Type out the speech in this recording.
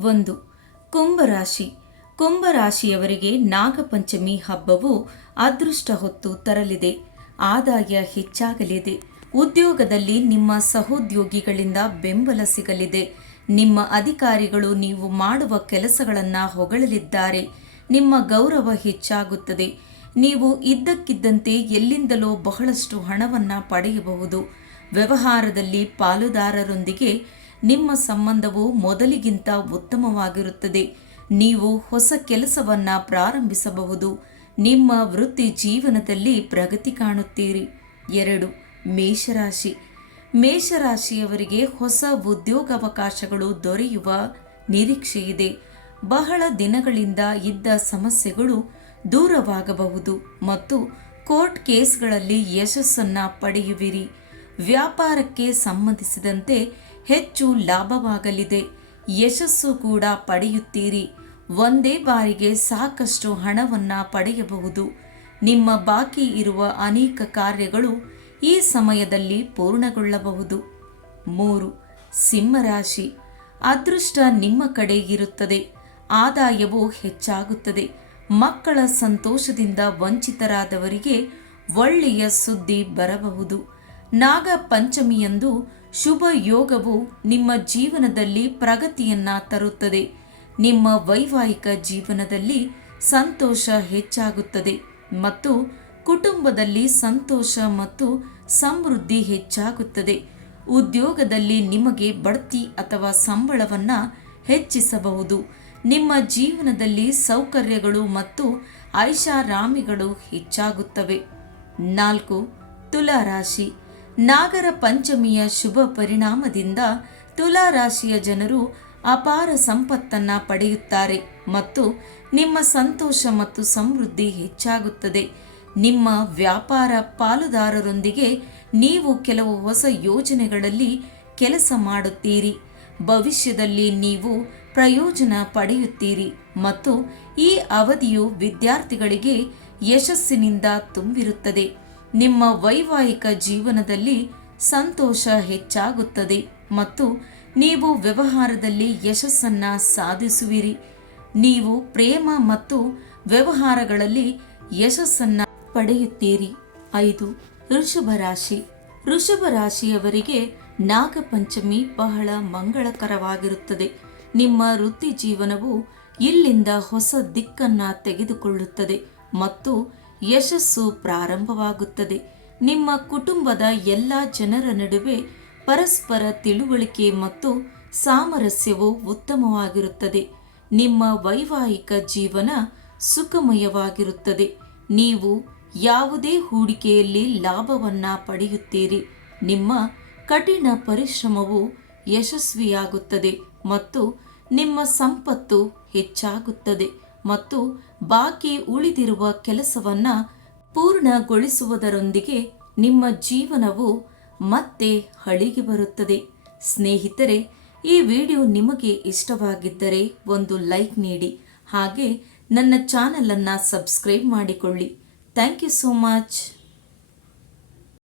1. ಕುಂಭರಾಶಿ. ಕುಂಭರಾಶಿಯವರಿಗೆ ನಾಗಪಂಚಮಿ ಹಬ್ಬವು ಅದೃಷ್ಟ ಹೊತ್ತು ತರಲಿದೆ. ಆದಾಯ ಹೆಚ್ಚಾಗಲಿದೆ. ಉದ್ಯೋಗದಲ್ಲಿ ನಿಮ್ಮ ಸಹೋದ್ಯೋಗಿಗಳಿಂದ ಬೆಂಬಲ ಸಿಗಲಿದೆ. ನಿಮ್ಮ ಅಧಿಕಾರಿಗಳು ನೀವು ಮಾಡುವ ಕೆಲಸಗಳನ್ನು ಹೊಗಳಲಿದ್ದಾರೆ. ನಿಮ್ಮ ಗೌರವ ಹೆಚ್ಚಾಗುತ್ತದೆ. ನೀವು ಇದ್ದಕ್ಕಿದ್ದಂತೆ ಎಲ್ಲಿಂದಲೋ ಬಹಳಷ್ಟು ಹಣವನ್ನು ಪಡೆಯಬಹುದು. ವ್ಯವಹಾರದಲ್ಲಿ ಪಾಲುದಾರರೊಂದಿಗೆ ನಿಮ್ಮ ಸಂಬಂಧವು ಮೊದಲಿಗಿಂತ ಉತ್ತಮವಾಗಿರುತ್ತದೆ. ನೀವು ಹೊಸ ಕೆಲಸವನ್ನು ಪ್ರಾರಂಭಿಸಬಹುದು. ನಿಮ್ಮ ವೃತ್ತಿ ಜೀವನದಲ್ಲಿ ಪ್ರಗತಿ ಕಾಣುತ್ತೀರಿ. 2. ಮೇಷರಾಶಿ. ಮೇಷರಾಶಿಯವರಿಗೆ ಹೊಸ ಉದ್ಯೋಗಾವಕಾಶಗಳು ದೊರೆಯುವ ನಿರೀಕ್ಷೆಯಿದೆ. ಬಹಳ ದಿನಗಳಿಂದ ಇದ್ದ ಸಮಸ್ಯೆಗಳು ದೂರವಾಗಬಹುದು ಮತ್ತು ಕೋರ್ಟ್ ಕೇಸ್ಗಳಲ್ಲಿ ಯಶಸ್ಸನ್ನು ಪಡೆಯುವಿರಿ. ವ್ಯಾಪಾರಕ್ಕೆ ಸಂಬಂಧಿಸಿದಂತೆ ಹೆಚ್ಚು ಲಾಭವಾಗಲಿದೆ. ಯಶಸ್ಸು ಕೂಡ ಪಡೆಯುತ್ತೀರಿ. ಒಂದೇ ಬಾರಿಗೆ ಸಾಕಷ್ಟು ಹಣವನ್ನು ಪಡೆಯಬಹುದು. ನಿಮ್ಮ ಬಾಕಿ ಇರುವ ಅನೇಕ ಕಾರ್ಯಗಳು ಈ ಸಮಯದಲ್ಲಿ ಪೂರ್ಣಗೊಳ್ಳಬಹುದು. 3. ಸಿಂಹರಾಶಿ. ಅದೃಷ್ಟ ನಿಮ್ಮ ಕಡೆ ಇರುತ್ತದೆ. ಆದಾಯವು ಹೆಚ್ಚಾಗುತ್ತದೆ. ಮಕ್ಕಳ ಸಂತೋಷದಿಂದ ವಂಚಿತರಾದವರಿಗೆ ಒಳ್ಳೆಯ ಸುದ್ದಿ ಬರಬಹುದು. ನಾಗ ಪಂಚಮಿಯಂದು ಶುಭ ಯೋಗವು ನಿಮ್ಮ ಜೀವನದಲ್ಲಿ ಪ್ರಗತಿಯನ್ನ ತರುತ್ತದೆ. ನಿಮ್ಮ ವೈವಾಹಿಕ ಜೀವನದಲ್ಲಿ ಸಂತೋಷ ಹೆಚ್ಚಾಗುತ್ತದೆ ಮತ್ತು ಕುಟುಂಬದಲ್ಲಿ ಸಂತೋಷ ಮತ್ತು ಸಮೃದ್ಧಿ ಹೆಚ್ಚಾಗುತ್ತದೆ. ಉದ್ಯೋಗದಲ್ಲಿ ನಿಮಗೆ ಬಡ್ತಿ ಅಥವಾ ಸಂಬಳವನ್ನು ಹೆಚ್ಚಿಸಬಹುದು. ನಿಮ್ಮ ಜೀವನದಲ್ಲಿ ಸೌಕರ್ಯಗಳು ಮತ್ತು ಐಷಾರಾಮಿಗಳು ಹೆಚ್ಚಾಗುತ್ತವೆ. 4. ತುಲಾರಾಶಿ. ನಾಗರ ಪಂಚಮಿಯ ಶುಭ ಪರಿಣಾಮದಿಂದ ತುಲಾರಾಶಿಯ ಜನರು ಅಪಾರ ಸಂಪತ್ತನ್ನು ಪಡೆಯುತ್ತಾರೆ ಮತ್ತು ನಿಮ್ಮ ಸಂತೋಷ ಮತ್ತು ಸಮೃದ್ಧಿ ಹೆಚ್ಚಾಗುತ್ತದೆ. ನಿಮ್ಮ ವ್ಯಾಪಾರ ಪಾಲುದಾರರೊಂದಿಗೆ ನೀವು ಕೆಲವು ಹೊಸ ಯೋಜನೆಗಳಲ್ಲಿ ಕೆಲಸ ಮಾಡುತ್ತೀರಿ. ಭವಿಷ್ಯದಲ್ಲಿ ನೀವು ಪ್ರಯೋಜನ ಪಡೆಯುತ್ತೀರಿ ಮತ್ತು ಈ ಅವಧಿಯು ವಿದ್ಯಾರ್ಥಿಗಳಿಗೆ ಯಶಸ್ಸಿನಿಂದ ತುಂಬಿರುತ್ತದೆ. ನಿಮ್ಮ ವೈವಾಹಿಕ ಜೀವನದಲ್ಲಿ ಸಂತೋಷ ಹೆಚ್ಚಾಗುತ್ತದೆ ಮತ್ತು ನೀವು ವ್ಯವಹಾರದಲ್ಲಿ ಯಶಸ್ಸನ್ನು ಸಾಧಿಸುವಿರಿ. ನೀವು ಪ್ರೇಮ ಮತ್ತು ವ್ಯವಹಾರಗಳಲ್ಲಿ ಯಶಸ್ಸನ್ನು ಪಡೆಯುತ್ತೀರಿ. 5. ವೃಷಭ ರಾಶಿ. ವೃಷಭ ರಾಶಿಯವರಿಗೆ ನಾಗಪಂಚಮಿ ಬಹಳ ಮಂಗಳಕರವಾಗಿರುತ್ತದೆ. ನಿಮ್ಮ ವೃತ್ತಿ ಜೀವನವು ಇಲ್ಲಿಂದ ಹೊಸ ದಿಕ್ಕನ್ನು ತೆಗೆದುಕೊಳ್ಳುತ್ತದೆ ಮತ್ತು ಯಶಸ್ಸು ಪ್ರಾರಂಭವಾಗುತ್ತದೆ. ನಿಮ್ಮ ಕುಟುಂಬದ ಎಲ್ಲ ಜನರ ನಡುವೆ ಪರಸ್ಪರ ತಿಳುವಳಿಕೆ ಮತ್ತು ಸಾಮರಸ್ಯವು ಉತ್ತಮವಾಗಿರುತ್ತದೆ. ನಿಮ್ಮ ವೈವಾಹಿಕ ಜೀವನ ಸುಖಮಯವಾಗಿರುತ್ತದೆ. ನೀವು ಯಾವುದೇ ಹೂಡಿಕೆಯಲ್ಲಿ ಲಾಭವನ್ನು ಪಡೆಯುತ್ತೀರಿ. ನಿಮ್ಮ ಕಠಿಣ ಪರಿಶ್ರಮವು ಯಶಸ್ವಿಯಾಗುತ್ತದೆ ಮತ್ತು ನಿಮ್ಮ ಸಂಪತ್ತು ಹೆಚ್ಚಾಗುತ್ತದೆ ಮತ್ತು ಬಾಕಿ ಉಳಿದಿರುವ ಕೆಲಸವನ್ನು ಪೂರ್ಣಗೊಳಿಸುವುದರೊಂದಿಗೆ ನಿಮ್ಮ ಜೀವನವು ಮತ್ತೆ ಹಳಿಗೆ ಬರುತ್ತದೆ. ಸ್ನೇಹಿತರೆ, ಈ ವಿಡಿಯೋ ನಿಮಗೆ ಇಷ್ಟವಾಗಿದ್ದರೆ ಒಂದು ಲೈಕ್ ನೀಡಿ. ಹಾಗೆ ನನ್ನ ಚಾನಲನ್ನು ಸಬ್ಸ್ಕ್ರೈಬ್ ಮಾಡಿಕೊಳ್ಳಿ. Thank you so much.